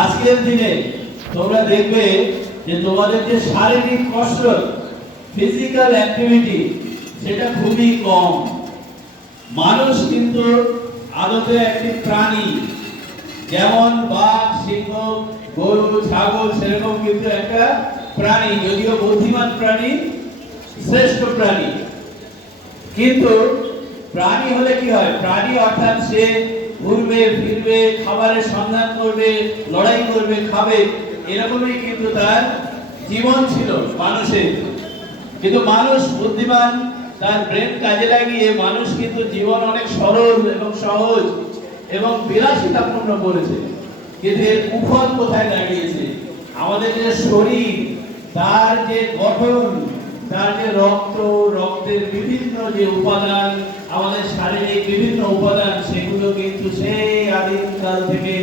আজকের দিনে তোমরা দেখবে যে তোমাদের যে শারীরিক কসরত, ফিজিক্যাল অ্যাক্টিভিটি, সেটা খুবই কম। মানুষ কিন্তু আদতে একটি প্রাণী, যেমন বাঘ, সিংহ, গরু, ছাগল, সেরকম কিন্তু একটা প্রাণী, যদিও বুদ্ধিমান প্রাণী, শ্রেষ্ঠ প্রাণী। কিন্তু প্রাণী হলে কি হয়? প্রাণী অর্থাৎ সে ঘুরবে ফিরবে, খাবারের সন্ধান করবে, লড়াই করবে, খাবে, এরকমই কিন্তু তার জীবন ছিল মানুষের। কিন্তু মানুষ বুদ্ধিমান, তার ব্রেন কাজে লাগিয়ে মানুষ কিন্তু জীবন অনেক সরল এবং সহজ এবং বিলাসিতাপূর্ণ করেছে। কিন্তু এর কুফল কোথায় দাঁড়িয়েছে? আমাদের যে শরীর, তার যে গঠন, তার যে রক্তের বিভিন্ন যে উপাদান, আমাদের শারীরিক বিভিন্ন উপাদান, সেগুলো কিন্তু সেই আদিম কাল থেকে